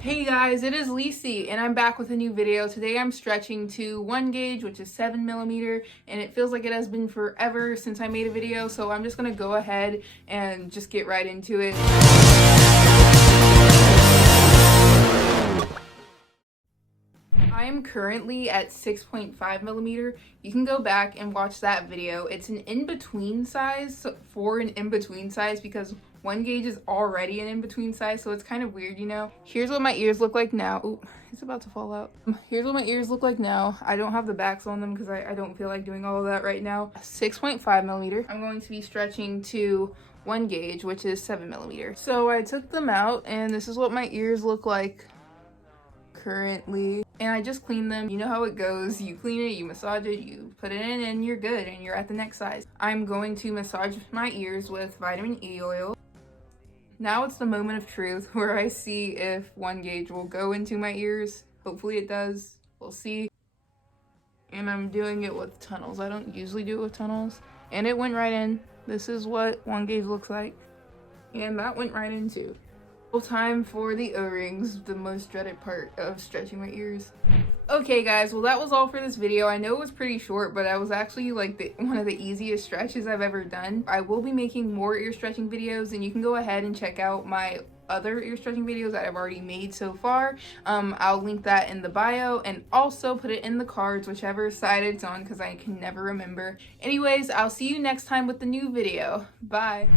Hey guys, it is Lisi and I'm back with a new video. Today I'm stretching to 1 gauge, which is 7mm, and it feels like it has been forever since I made a video, so I'm just gonna go ahead and just get right into it. I am currently at 6.5mm. You can go back and watch that video. It's an in-between size for an in-between size because 1 gauge is already an in-between size, so it's kind of weird, you know? Here's what my ears look like now. Ooh, it's about to fall out. Here's what my ears look like now. I don't have the backs on them because I don't feel like doing all of that right now. 6.5mm. I'm going to be stretching to 1 gauge, which is 7mm. So I took them out and this is what my ears look like currently, and I just cleaned them. You know how it goes. You clean it, you massage it, you put it in, and you're good, and you're at the next size. I'm going to massage my ears with vitamin E oil. Now it's the moment of truth where I see if 1 gauge will go into my ears. Hopefully it does. We'll see. And I'm doing it with tunnels. I don't usually do it with tunnels. And it went right in. This is what 1 gauge looks like. And that went right in too. Time for the O-rings, the most dreaded part of stretching my ears. Okay guys, well that was all for this video. I know it was pretty short, but that was actually like one of the easiest stretches I've ever done. I will be making more ear stretching videos, and you can go ahead and check out my other ear stretching videos that I've already made so far. I'll link that in the bio and also put it in the cards, whichever side it's on, because I can never remember. Anyways, I'll see you next time with the new video. Bye.